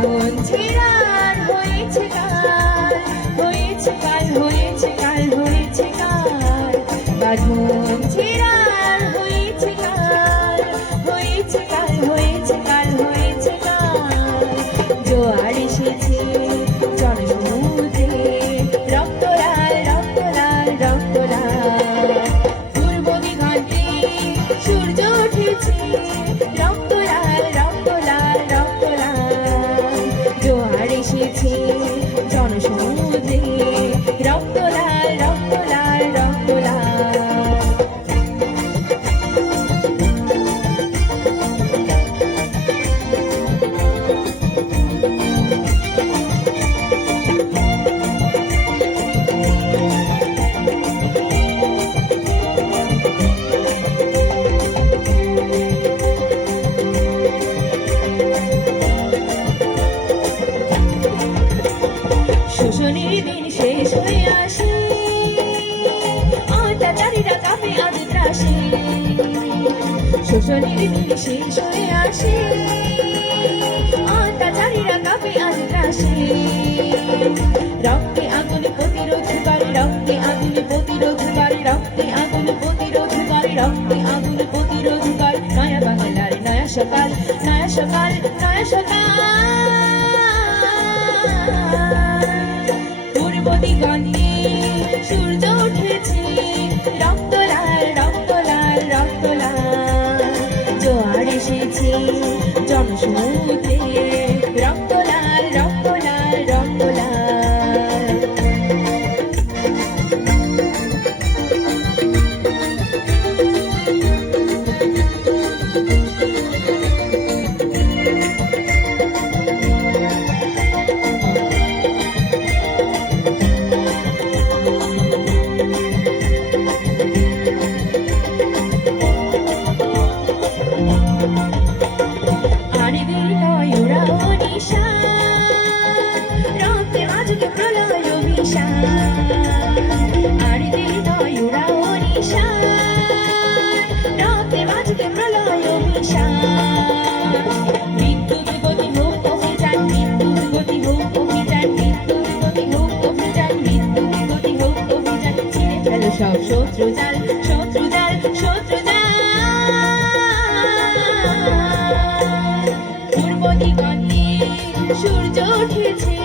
বাঁধন ছেঁড়ার হয়েছে কাল, হয়েছে কাল, হয়েছে কাল, হয়েছে কাল। বাঁধন ছেঁড়ার হয়েছে কাল, হয়েছে কাল, হয়েছে কাল, হয়েছে কাল। জোয়ার এসেছে জনসমুদ্রে, রক্ত লাল, রক্ত লাল, রক্ত লাল। পূর্ব দিগন্তে সূর্য উঠেছে, রক্ত লাল, রক্ত লাল, রক্ত লাল। জোয়ার এসেছে জনসমুদ্রে, রক্ত লাল, রক্ত লাল, রক্ত লাল। শোষণের দিন শেষ হয়ে আসে, অত্যাচারীরা কাঁপে আজ ত্রাসে। শোষণের দিন শেষ হয়ে আসে, অত্যাচারীরা কাঁপে আজ ত্রাসে। রক্তে আগুন প্রতিরোধ করে, রক্তে আগুন প্রতিরোধ করে, রক্তে আগুন প্রতিরোধ করে, রক্তে আগুন প্রতিরোধ করে। নয়া বাংলার নয়া সকাল, নয়া সকাল, নয়া সকাল। পূর্ব দিগন্তে সূর্য উঠেছে, রক্ত লাল, রক্ত লাল, রক্ত লাল। জোয়ার এসেছে জনসমুদ্রে, রক্ত লাল, রক্ত লাল, রক্ত লাল। আর হৃদয় উড়াও নিশান, রক্তে বাজবে প্রলয় অভিশান। বিদ্যুৎ গতি হোক অভিযান, বিদ্যুৎ গতি হোক অভিযান, বিদ্যুৎ গতি হোক অভিযান, বিদ্যুৎ গতি হোক অভিযান। ছেড়ে ফেলো সব শত্রু জাল, শত্রু জাল, শত্রু জাল। পূর্ব দিগন্তে সূর্য উঠেছে,